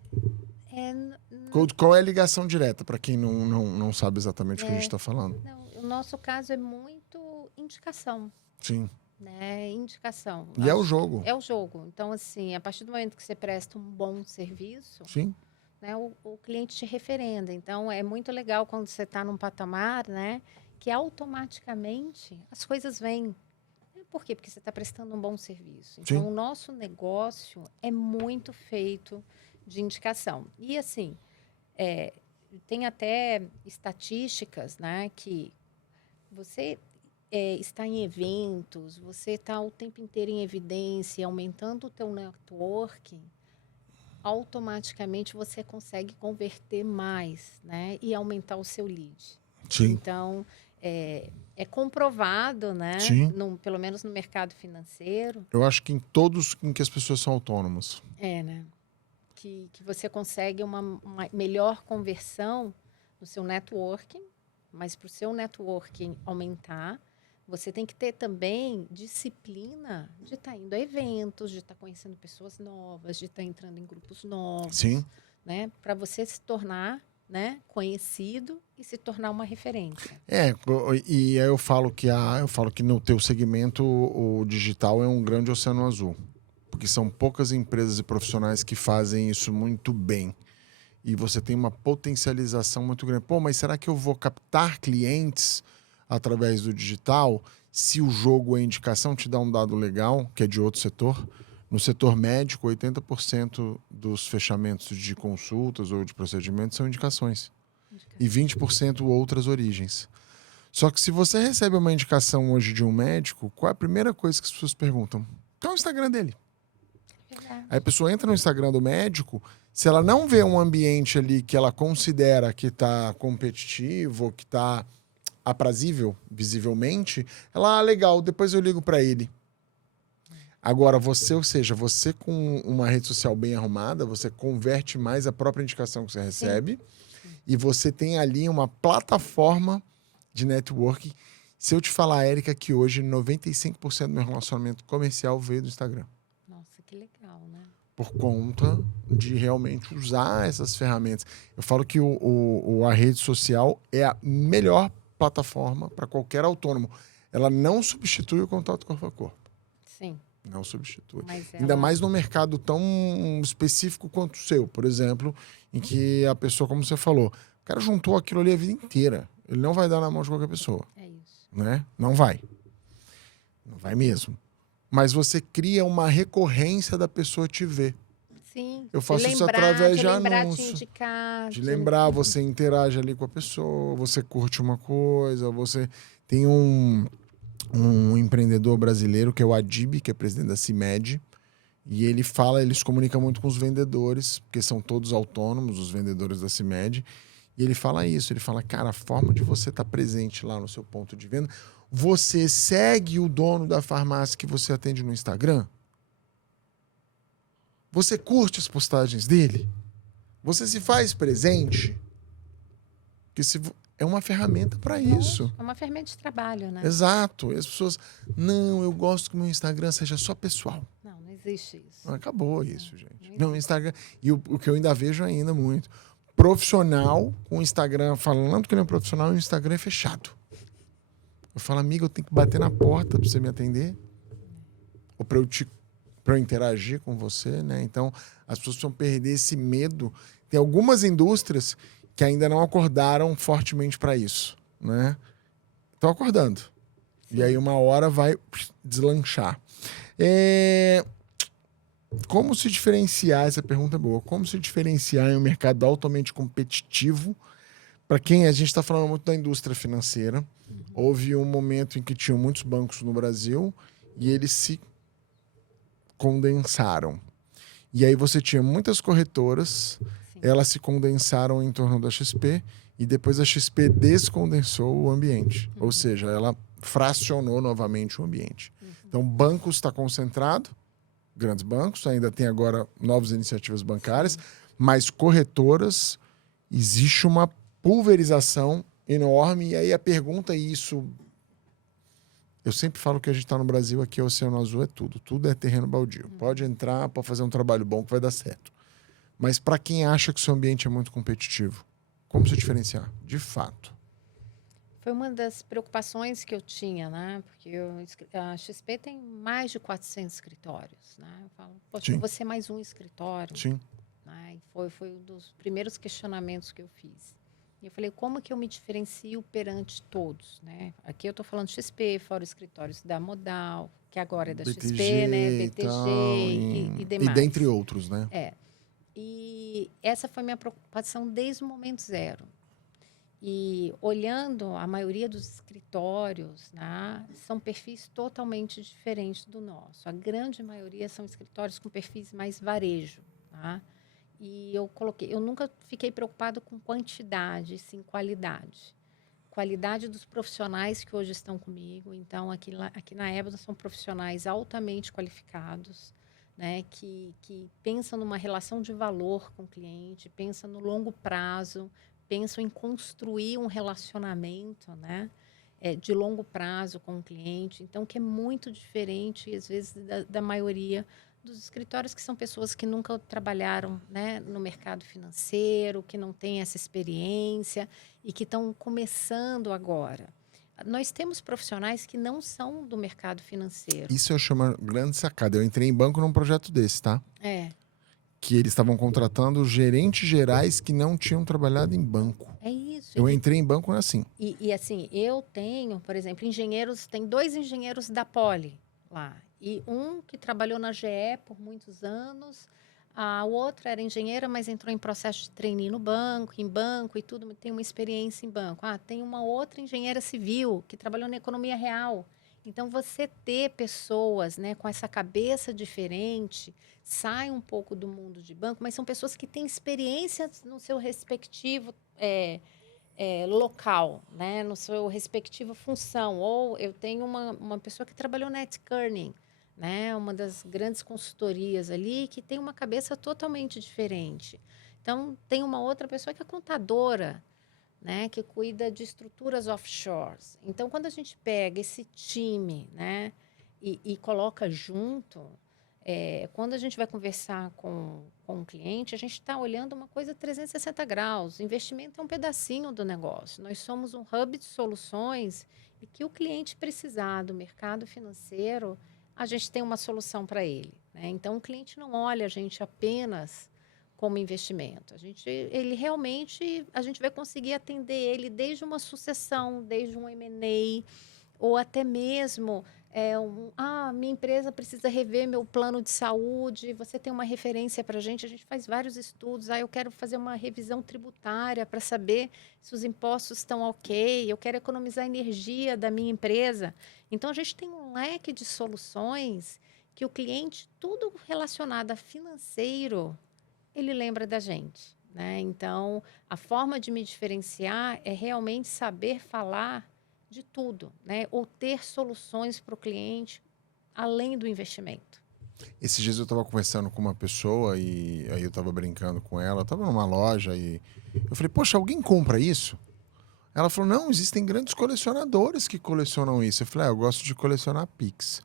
É, Cold call é ligação direta, para quem não sabe exatamente o que a gente está falando. não, o nosso caso é muito indicação. Sim. Né? Indicação. E é o jogo. É o jogo. Então, assim, a partir do momento que você presta um bom serviço, Sim. né, o cliente te referenda. Então, é muito legal quando você está num patamar, né, que automaticamente as coisas vêm. Por quê? Porque você está prestando um bom serviço. Então, Sim. o nosso negócio é muito feito de indicação. E, assim, tem até estatísticas, né, que você está em eventos, você está o tempo inteiro em evidência, aumentando o teu networking, automaticamente você consegue converter mais, né, e aumentar o seu lead. Sim. Então, é comprovado, né, Sim. pelo menos no mercado financeiro. Eu acho que em todos em que as pessoas são autônomas. Né? Que você consegue uma melhor conversão no seu networking, mas para o seu networking aumentar, você tem que ter também disciplina de estar indo a eventos, de estar conhecendo pessoas novas, de estar entrando em grupos novos. Sim. Né? Para você se tornar, né, conhecido e se tornar uma referência. E aí eu falo que no teu segmento o digital é um grande oceano azul. Porque são poucas empresas e profissionais que fazem isso muito bem. E você tem uma potencialização muito grande. Pô, mas será que eu vou captar clientes através do digital? Se o jogo é indicação, te dá um dado legal, que é de outro setor. No setor médico, 80% dos fechamentos de consultas ou de procedimentos são indicações. E 20% outras origens. Só que se você recebe uma indicação hoje de um médico, qual é a primeira coisa que as pessoas perguntam? Qual é o Instagram dele? Verdade. Aí a pessoa entra no Instagram do médico, se ela não vê um ambiente ali que ela considera que está competitivo, que está aprazível visivelmente, ela, legal, depois eu ligo para ele. Agora, você com uma rede social bem arrumada, você converte mais a própria indicação que você recebe. E você tem ali uma plataforma de networking. Se eu te falar, Érica, que hoje 95% do meu relacionamento comercial veio do Instagram. Nossa, que legal, né? Por conta de realmente usar essas ferramentas. Eu falo que a rede social é a melhor plataforma para qualquer autônomo. Ela não substitui o contato corpo a corpo. Sim. Não substitui. Mas Ainda mais num mercado tão específico quanto o seu, por exemplo, em que a pessoa, como você falou, o cara juntou aquilo ali a vida inteira. Ele não vai dar na mão de qualquer pessoa. É isso. Né? Não vai. Não vai mesmo. Mas você cria uma recorrência da pessoa te ver. Sim. Eu faço isso através de anúncio. De indicar. De lembrar, você interage ali com a pessoa, você curte uma coisa, você tem um empreendedor brasileiro que é o Adib, que é presidente da CIMED, e ele se comunica muito com os vendedores, porque são todos autônomos, os vendedores da CIMED, e ele fala isso, ele fala, cara, a forma de você estar presente lá no seu ponto de venda, você segue o dono da farmácia que você atende no Instagram? Você curte as postagens dele? Você se faz presente? É uma ferramenta para isso. É uma ferramenta de trabalho, né? Exato. E as pessoas, não, eu gosto que o meu Instagram seja só pessoal. Não, não existe isso. Acabou isso, gente. Não, Instagram. E o que eu ainda vejo ainda muito. Profissional com o Instagram falando que ele é um profissional e o Instagram é fechado. Eu falo, amigo, eu tenho que bater na porta para você me atender. Ou para eu interagir com você, né? Então, as pessoas precisam perder esse medo. Tem algumas indústrias que ainda não acordaram fortemente para isso, né? Estão acordando. Sim. E aí uma hora vai deslanchar. Como se diferenciar, essa pergunta é boa, como se diferenciar em um mercado altamente competitivo para quem a gente está falando muito da indústria financeira. Houve um momento em que tinham muitos bancos no Brasil e eles se condensaram. E aí você tinha muitas corretoras, sim, elas se condensaram em torno da XP e depois a XP descondensou o ambiente. Ou seja, ela fracionou novamente o ambiente. Então, bancos está concentrado, grandes bancos, ainda tem agora novas iniciativas bancárias, sim, mas corretoras, existe uma pulverização enorme. E aí a pergunta é isso... Eu sempre falo que a gente está no Brasil, aqui o Oceano Azul é tudo. Tudo é terreno baldio. Pode entrar, pode fazer um trabalho bom que vai dar certo. Mas para quem acha que o seu ambiente é muito competitivo, como se diferenciar? De fato. Foi uma das preocupações que eu tinha, né? Porque a XP tem mais de 400 escritórios, né? Eu falo, poxa, eu vou ser mais um escritório. Sim. Né? E foi um dos primeiros questionamentos que eu fiz. E eu falei, como que eu me diferencio perante todos, né? Aqui eu estou falando XP, fora os escritórios da Modal, que agora é da BTG, XP, né? BTG e demais. E dentre outros, né? E essa foi minha preocupação desde o momento zero. E olhando a maioria dos escritórios, né, são perfis totalmente diferentes do nosso. A grande maioria são escritórios com perfis mais varejo, tá? E eu nunca fiquei preocupado com quantidade, sim qualidade. Qualidade dos profissionais que hoje estão comigo. Então, aqui na Ébano são profissionais altamente qualificados, né, que pensam numa relação de valor com o cliente, pensam no longo prazo, pensam em construir um relacionamento, né, de longo prazo com o cliente. Então, que é muito diferente, às vezes, da maioria dos escritórios, que são pessoas que nunca trabalharam, né, no mercado financeiro, que não têm essa experiência e que estão começando agora. Nós temos profissionais que não são do mercado financeiro. Isso eu chamo grande sacada. Eu entrei em banco num projeto desse, tá? Que eles estavam contratando gerentes gerais que não tinham trabalhado em banco. É isso. Eu entrei em banco assim. E assim, eu tenho, por exemplo, tem 2 engenheiros da Poli lá. E um que trabalhou na GE por muitos anos, a outra era engenheira, mas entrou em processo de trainee no banco, em banco e tudo, tem uma experiência em banco. Tem uma outra engenheira civil que trabalhou na economia real. Então, você ter pessoas, né, com essa cabeça diferente, sai um pouco do mundo de banco, mas são pessoas que têm experiência no seu respectivo local, né, no seu respectiva função. Ou eu tenho uma pessoa que trabalhou na Kearney, né, uma das grandes consultorias ali, que tem uma cabeça totalmente diferente. Então, tem uma outra pessoa que é contadora, né, que cuida de estruturas offshores. Então, quando a gente pega esse time, né, e coloca junto, quando a gente vai conversar com um cliente, a gente está olhando uma coisa 360 graus. Investimento é um pedacinho do negócio. Nós somos um hub de soluções e que o cliente precisar do mercado financeiro, a gente tem uma solução para ele, né? Então, o cliente não olha a gente apenas como investimento. Ele realmente, a gente vai conseguir atender ele desde uma sucessão, desde um M&A, ou até mesmo minha empresa precisa rever meu plano de saúde, você tem uma referência para a gente faz vários estudos, eu quero fazer uma revisão tributária para saber se os impostos estão ok, eu quero economizar energia da minha empresa. Então, a gente tem um leque de soluções que o cliente, tudo relacionado a financeiro, ele lembra da gente, né? Então, a forma de me diferenciar é realmente saber falar de tudo, né? Ou ter soluções para o cliente além do investimento. Esses dias eu estava conversando com uma pessoa e aí eu estava brincando com ela. Eu estava numa loja e eu falei, poxa, alguém compra isso? Ela falou, não, existem grandes colecionadores que colecionam isso. Eu falei, eu gosto de colecionar Pix.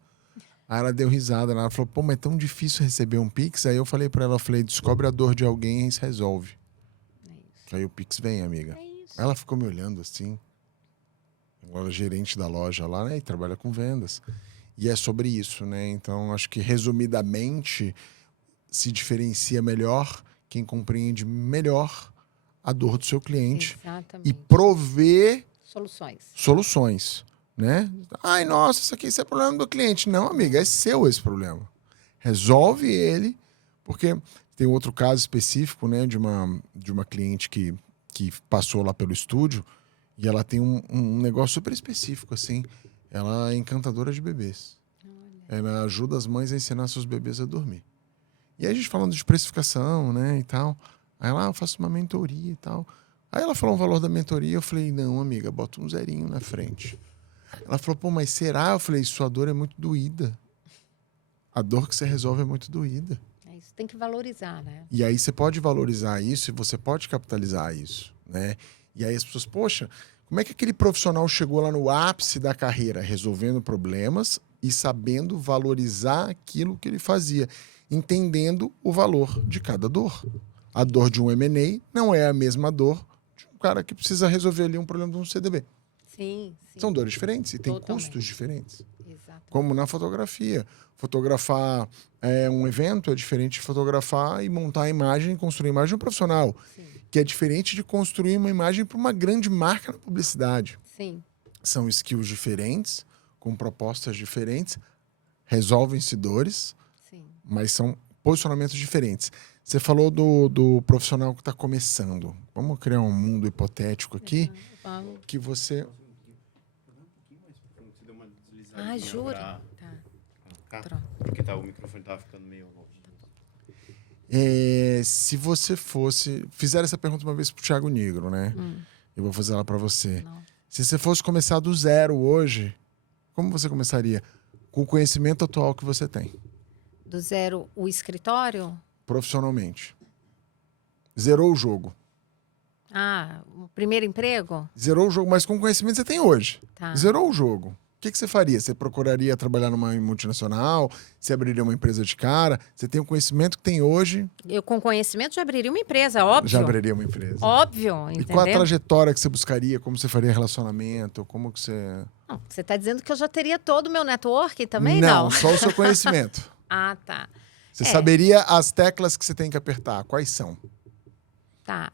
Aí ela deu risada, né? Ela falou, pô, mas é tão difícil receber um Pix. Aí eu falei para ela, descobre a dor de alguém e se resolve. É isso. Que aí o Pix vem, amiga. É isso. Ela ficou me olhando assim. Ela é gerente da loja lá, né? E trabalha com vendas. E é sobre isso, né? Então, acho que resumidamente se diferencia melhor quem compreende melhor a dor do seu cliente e Exatamente. prover Soluções. soluções, né? Ai, nossa, isso é problema do cliente. Não, amiga, é seu esse problema. Resolve ele, porque tem outro caso específico, né, de uma cliente que passou lá pelo estúdio e ela tem um negócio super específico, assim. Ela é encantadora de bebês. Ela ajuda as mães a ensinar seus bebês a dormir. E aí a gente falando de precificação, né, e tal. Aí ela, eu faço uma mentoria e tal. Aí ela falou o valor da mentoria, eu falei, não, amiga, bota um zerinho na frente. Ela falou, pô, mas será? Eu falei, sua dor é muito doída. A dor que você resolve é muito doída. É isso, tem que valorizar, né? E aí você pode valorizar isso e você pode capitalizar isso, né? E aí as pessoas, poxa, como é que aquele profissional chegou lá no ápice da carreira? Resolvendo problemas e sabendo valorizar aquilo que ele fazia, entendendo o valor de cada dor. A dor de um M&A não é a mesma dor de um cara que precisa resolver ali um problema de um CDB. Sim. São dores diferentes e tem Totalmente. custos diferentes. Exatamente. Como na fotografia. Fotografar um evento é diferente de fotografar e montar a imagem e construir a imagem de um profissional. Sim. Que é diferente de construir uma imagem para uma grande marca na publicidade. Sim. São skills diferentes, com propostas diferentes, resolvem-se dores, Sim. mas são posicionamentos diferentes. Você falou do profissional que está começando. Vamos criar um mundo hipotético aqui, Vamos. que você... Ah, jura? Tá. Pronto. Porque o microfone tava ficando meio longe. Se você fosse... Fizeram essa pergunta uma vez pro Thiago Negro, né? Eu vou fazer ela para você. Não. Se você fosse começar do zero hoje, como você começaria? Com o conhecimento atual que você tem. Do zero, o escritório? Profissionalmente. Zerou o jogo. O primeiro emprego? Zerou o jogo, mas com o conhecimento que você tem hoje. Tá. Zerou o jogo. O que você faria? Você procuraria trabalhar numa multinacional? Você abriria uma empresa de cara? Você tem o conhecimento que tem hoje? Eu, com conhecimento, já abriria uma empresa, óbvio. Já abriria uma empresa. Óbvio, E entendeu? qual a trajetória que você buscaria? Como você faria relacionamento? Como que você... Não, você está dizendo que eu já teria todo o meu network também? Não, só o seu conhecimento. Tá. Você saberia as teclas que você tem que apertar. Quais são? Tá.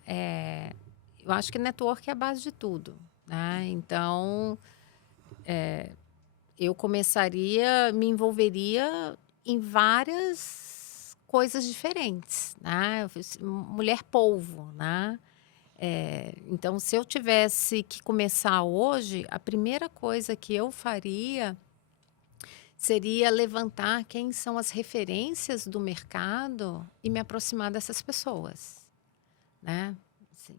Eu acho que network é a base de tudo, né? Então, eu me envolveria em várias coisas diferentes, né? Mulher polvo, né? Então, se eu tivesse que começar hoje, a primeira coisa que eu faria seria levantar quem são as referências do mercado e me aproximar dessas pessoas, né? Assim,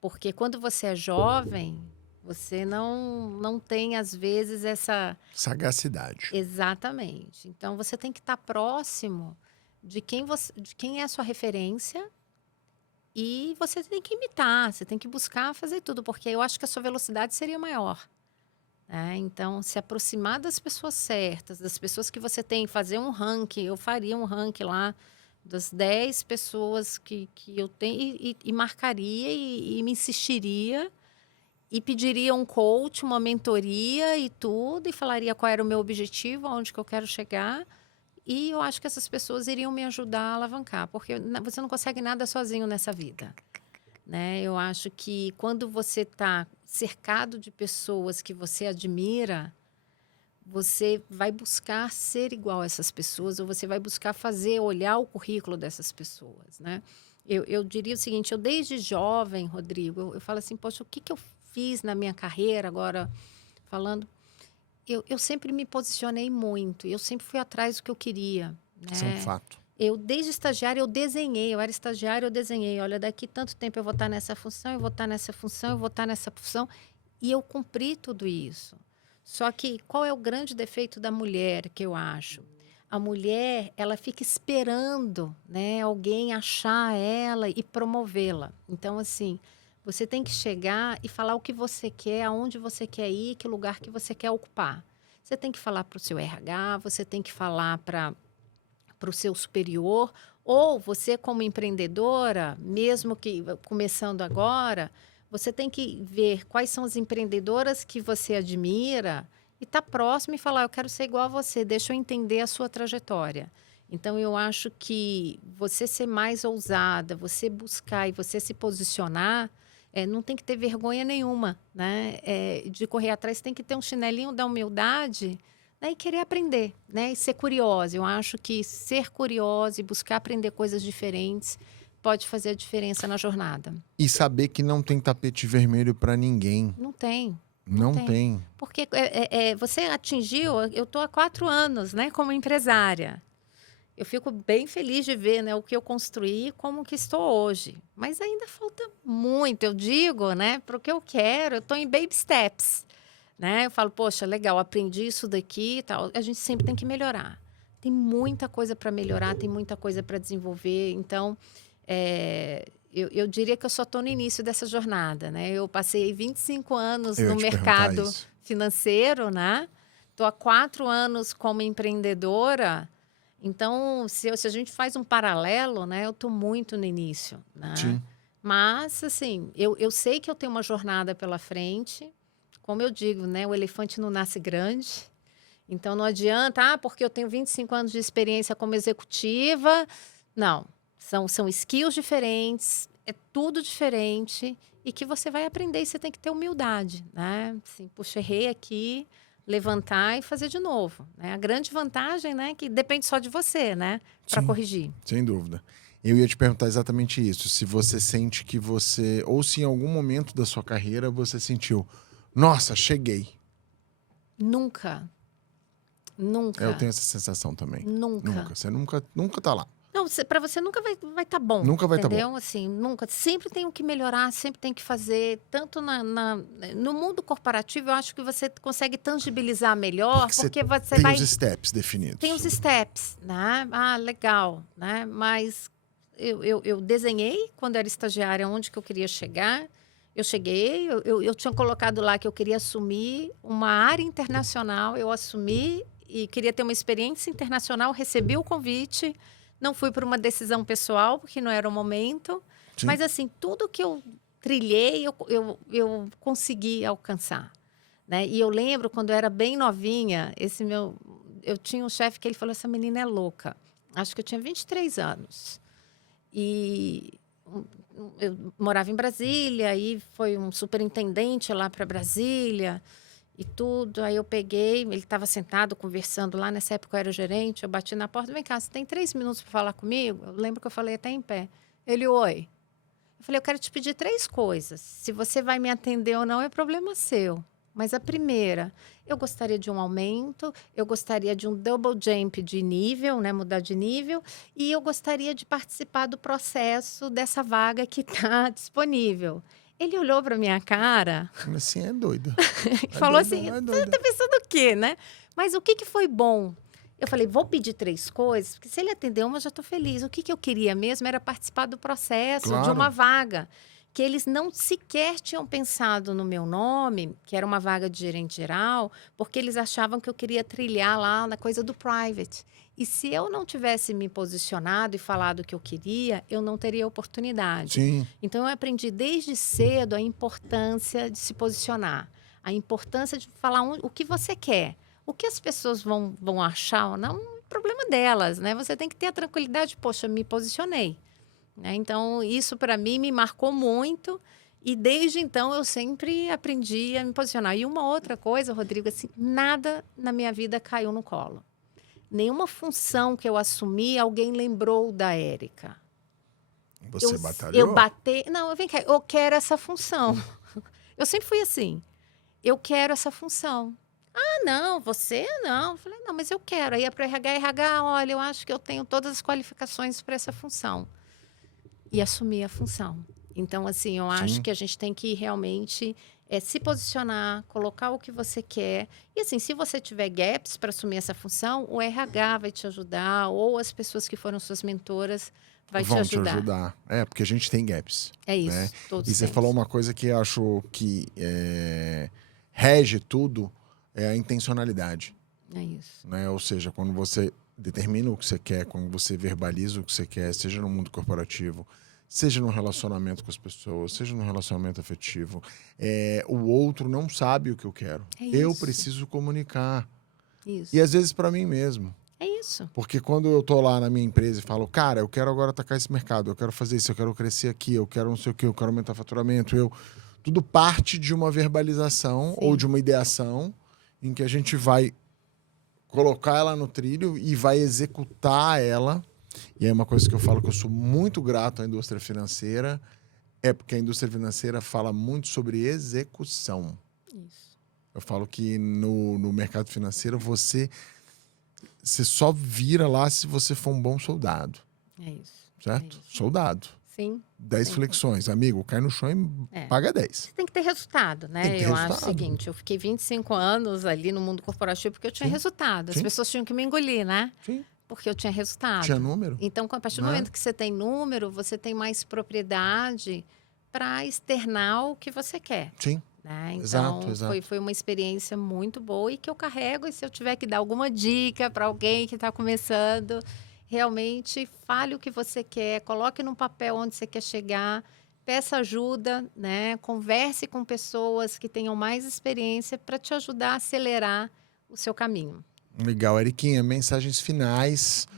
porque quando você é jovem, você não tem, às vezes, essa... Sagacidade. Exatamente. Então, você tem que estar próximo de quem é a sua referência E você tem que imitar, você tem que buscar fazer tudo, porque eu acho que a sua velocidade seria maior. Né? Então, se aproximar das pessoas certas, das pessoas que você tem, fazer um ranking, eu faria um ranking lá das 10 pessoas que eu tenho e marcaria e me insistiria e pediria um coach, uma mentoria e tudo, e falaria qual era o meu objetivo, aonde que eu quero chegar. E eu acho que essas pessoas iriam me ajudar a alavancar, porque você não consegue nada sozinho nessa vida. Né? Eu acho que quando você está cercado de pessoas que você admira, você vai buscar ser igual a essas pessoas, ou você vai buscar olhar o currículo dessas pessoas. Né? Eu diria o seguinte, eu desde jovem, Rodrigo, eu falo assim, poxa, o que eu fiz na minha carreira agora, falando... Eu sempre me posicionei muito, eu sempre fui atrás do que eu queria. Né? Isso é um fato. Eu, desde estagiária, eu desenhei. Eu era estagiária, eu desenhei. Olha, daqui tanto tempo eu vou estar nessa função, eu vou estar nessa função, eu vou estar nessa função. E eu cumpri tudo isso. Só que qual é o grande defeito da mulher, que eu acho? A mulher, ela fica esperando, né, alguém achar ela e promovê-la. Então, assim, você tem que chegar e falar o que você quer, aonde você quer ir, que lugar que você quer ocupar. Você tem que falar para o seu RH, você tem que falar para o seu superior, ou você como empreendedora, mesmo que começando agora, você tem que ver quais são as empreendedoras que você admira e estar próximo e falar, eu quero ser igual a você, deixa eu entender a sua trajetória. Então, eu acho que você ser mais ousada, você buscar e você se posicionar, não tem que ter vergonha nenhuma, né? De correr atrás, tem que ter um chinelinho da humildade, né, e querer aprender, né, e ser curiosa. Eu acho que ser curiosa e buscar aprender coisas diferentes pode fazer a diferença na jornada. E saber que não tem tapete vermelho para ninguém. Não tem. Não tem. Porque você atingiu... Eu estou há 4 anos, né, como empresária. Eu fico bem feliz de ver, né, o que eu construí e como que estou hoje. Mas ainda falta muito, eu digo, né, para o que eu quero. Eu estou em baby steps. Né? Eu falo, poxa, legal, aprendi isso daqui e tal. A gente sempre tem que melhorar. Tem muita coisa para melhorar, tem muita coisa para desenvolver. Então, eu diria que eu só estou no início dessa jornada. Né? Eu passei 25 anos no mercado financeiro, né? Estou há 4 anos como empreendedora. Então, se a gente faz um paralelo, né? Eu estou muito no início. Né? Sim. Mas, assim, eu sei que eu tenho uma jornada pela frente. Como eu digo, né, o elefante não nasce grande. Então, não adianta, porque eu tenho 25 anos de experiência como executiva. Não, são skills diferentes, é tudo diferente e que você vai aprender e você tem que ter humildade, né? Assim, puxa, errei aqui, levantar e fazer de novo. Né? A grande vantagem, né, que depende só de você, né, para corrigir. Sem dúvida. Eu ia te perguntar exatamente isso. Se você sente que você, ou se em algum momento da sua carreira você sentiu... Nossa, cheguei. Nunca. Eu tenho essa sensação também. Nunca. Você nunca tá lá. Não, para você nunca vai tá bom. Nunca vai tá bom. Entendeu? Assim, nunca. Sempre tem o que melhorar, sempre tem que fazer. Tanto no mundo corporativo, eu acho que você consegue tangibilizar melhor, porque você tem os steps definidos. Tem os steps, né? Ah, legal, né? Mas eu desenhei, quando era estagiária, onde que eu queria chegar. Eu cheguei, eu tinha colocado lá que eu queria assumir uma área internacional, eu assumi e queria ter uma experiência internacional, recebi o convite, não fui por uma decisão pessoal, porque não era o momento, Sim. Mas assim, tudo que eu trilhei, eu consegui alcançar. Né? E eu lembro, quando eu era bem novinha, eu tinha um chefe que ele falou, essa menina é louca. Acho que eu tinha 23 anos. E... eu morava em Brasília, aí foi um superintendente lá para Brasília e tudo. Aí eu peguei, ele estava sentado conversando lá, nessa época eu era gerente, eu bati na porta, vem cá, você tem 3 minutos para falar comigo? Eu lembro que eu falei até em pé. Ele, oi. Eu falei, eu quero te pedir 3 coisas. Se você vai me atender ou não, é problema seu. Mas a primeira, eu gostaria de um aumento, eu gostaria de um double jump de nível, né, mudar de nível, e eu gostaria de participar do processo dessa vaga que está disponível. Ele olhou para minha cara... Assim, é doida. Falou assim, você está pensando o quê, né? Mas o que foi bom? Eu falei, vou pedir 3 coisas, porque se ele atender uma, eu já estou feliz. O que eu queria mesmo era participar do processo de uma Claro. vaga. Que eles não sequer tinham pensado no meu nome, que era uma vaga de gerente geral, porque eles achavam que eu queria trilhar lá na coisa do private. E se eu não tivesse me posicionado e falado o que eu queria, eu não teria oportunidade. Sim, Então, eu aprendi desde cedo a importância de se posicionar, a importância de falar o que você quer. O que as pessoas vão achar ou não, é problema delas, né? Você tem que ter a tranquilidade, poxa, me posicionei. Né? Então, isso para mim me marcou muito e desde então eu sempre aprendi a me posicionar. E uma outra coisa, Rodrigo, assim, nada na minha vida caiu no colo. Nenhuma função que eu assumi, alguém lembrou da Érica. você batalhou. Eu bati. Não, vem cá, eu quero essa função. Eu sempre fui assim. Eu quero essa função. Ah, não, você não. Eu falei, não, mas eu quero. Aí é para RH, olha, eu acho que eu tenho todas as qualificações para essa função. E assumir a função. Então, assim, eu acho Sim. que a gente tem que realmente se posicionar, colocar o que você quer. E, assim, se você tiver gaps para assumir essa função, o RH vai te ajudar, ou as pessoas que foram suas mentoras vai Vão te ajudar. É, porque a gente tem gaps. É isso, Né? todos E você temos. falou uma coisa que eu acho que rege tudo, é a intencionalidade. É isso. Né? Ou seja, quando você determina o que você quer, quando você verbaliza o que você quer, seja no mundo corporativo, seja no relacionamento com as pessoas, seja no relacionamento afetivo, o outro não sabe o que eu quero. É Eu isso. preciso comunicar. Isso. E às vezes para mim mesmo. É isso. Porque quando eu tô lá na minha empresa e falo, cara, eu quero agora atacar esse mercado, eu quero fazer isso, eu quero crescer aqui, eu quero não sei o quê, eu quero aumentar faturamento, tudo parte de uma verbalização Sim. ou de uma ideação em que a gente vai colocar ela no trilho e vai executar ela. E aí uma coisa que eu falo que eu sou muito grato à indústria financeira é porque a indústria financeira fala muito sobre execução. Isso. Eu falo que no mercado financeiro você só vira lá se você for um bom soldado, É isso. certo? É isso. Soldado. Sim. 10 Sim. flexões. Amigo, cai no chão e paga 10. Você tem que ter resultado, né? Tem que ter Eu acho resultado. o seguinte, eu fiquei 25 anos ali no mundo corporativo porque eu tinha Sim. resultado. As Sim. pessoas tinham que me engolir, né? Sim. Porque eu tinha resultado. Tinha número. Então, a partir do Né? momento que você tem número, você tem mais propriedade para externar o que você quer. Sim. Né? Então, Exato. foi uma experiência muito boa e que eu carrego. E se eu tiver que dar alguma dica para alguém que está começando, realmente fale o que você quer, coloque num papel onde você quer chegar, peça ajuda, né? Converse com pessoas que tenham mais experiência para te ajudar a acelerar o seu caminho. Legal. Eriquinha, mensagens finais.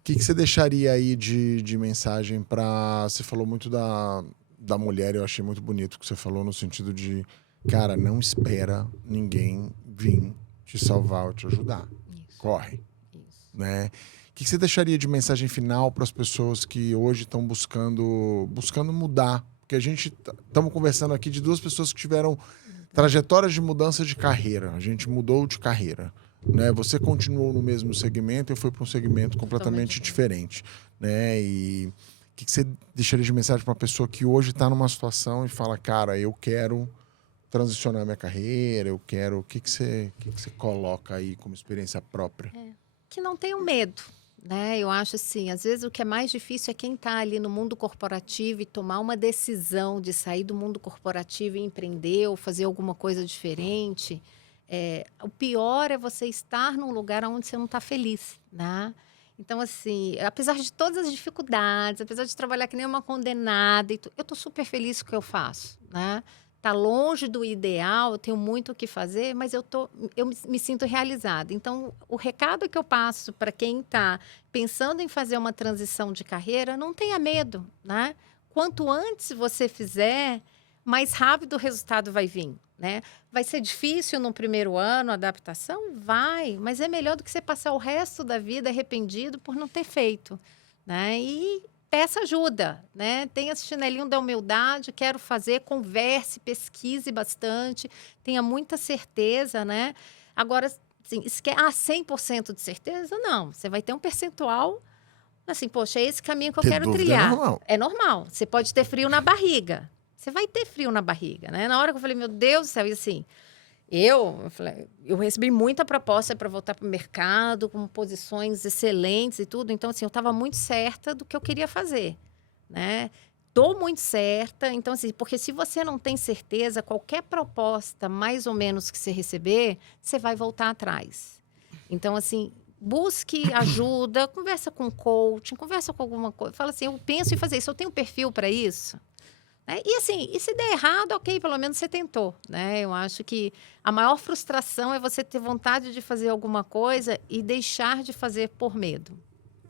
O que você deixaria aí de mensagem para... Você falou muito da mulher, eu achei muito bonito o que você falou no sentido de, cara, não espera ninguém vir te salvar ou te ajudar. Isso. Corre. Isso. Né? O que você deixaria de mensagem final para as pessoas que hoje estão buscando mudar? Porque a gente estamos conversando aqui de 2 pessoas que tiveram trajetórias de mudança de carreira. A gente mudou de carreira. Né? Você continuou no mesmo segmento e foi para um segmento completamente diferente. Né? E o que você deixaria de mensagem para uma pessoa que hoje está numa situação e fala, cara, eu quero transicionar minha carreira, eu quero... O que você coloca aí como experiência própria? Que não tenham medo, né? Eu acho assim, às vezes o que é mais difícil é quem está ali no mundo corporativo e tomar uma decisão de sair do mundo corporativo e empreender ou fazer alguma coisa diferente. O pior é você estar num lugar onde você não está feliz, né? Então, assim, apesar de todas as dificuldades, apesar de trabalhar que nem uma condenada, eu estou super feliz com o que eu faço, né? Tá longe do ideal, eu tenho muito o que fazer, mas eu me sinto realizada. Então, o recado que eu passo para quem está pensando em fazer uma transição de carreira, não tenha medo, né? Quanto antes você fizer, mais rápido o resultado vai vir, né? Vai ser difícil no primeiro ano a adaptação? Vai, mas é melhor do que você passar o resto da vida arrependido por não ter feito, né? E peça ajuda, né? Tenha esse chinelinho da humildade, quero fazer, converse, pesquise bastante, tenha muita certeza, né? Agora, assim, 100% de certeza? Não, você vai ter um percentual, assim, poxa, é esse caminho que eu quero trilhar. É normal, você pode ter frio na barriga, você vai ter frio na barriga, né? Na hora que eu falei, meu Deus do céu, e assim, Eu recebi muita proposta para voltar para o mercado, com posições excelentes e tudo. Então, assim, eu estava muito certa do que eu queria fazer, né? Tô muito certa. Então, assim, porque se você não tem certeza, qualquer proposta, mais ou menos, que você receber, você vai voltar atrás. Então, assim, busque ajuda, conversa com coaching, conversa com alguma coisa. Fala assim, eu penso em fazer isso, eu tenho perfil para isso. E assim, e se der errado, ok, pelo menos você tentou, né? Eu acho que a maior frustração é você ter vontade de fazer alguma coisa e deixar de fazer por medo.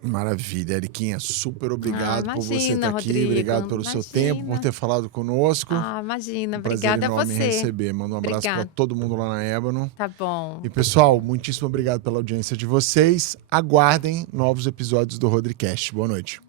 Maravilha, Eriquinha, super obrigado por você Imagina, estar aqui, Rodrigo, obrigado pelo seu tempo, por ter falado conosco. Imagina, Um prazer obrigada a enorme você. receber. Manda um abraço para todo mundo lá na Ébano. Tá bom. E pessoal, muitíssimo obrigado pela audiência de vocês. Aguardem novos episódios do Rodricast. Boa noite.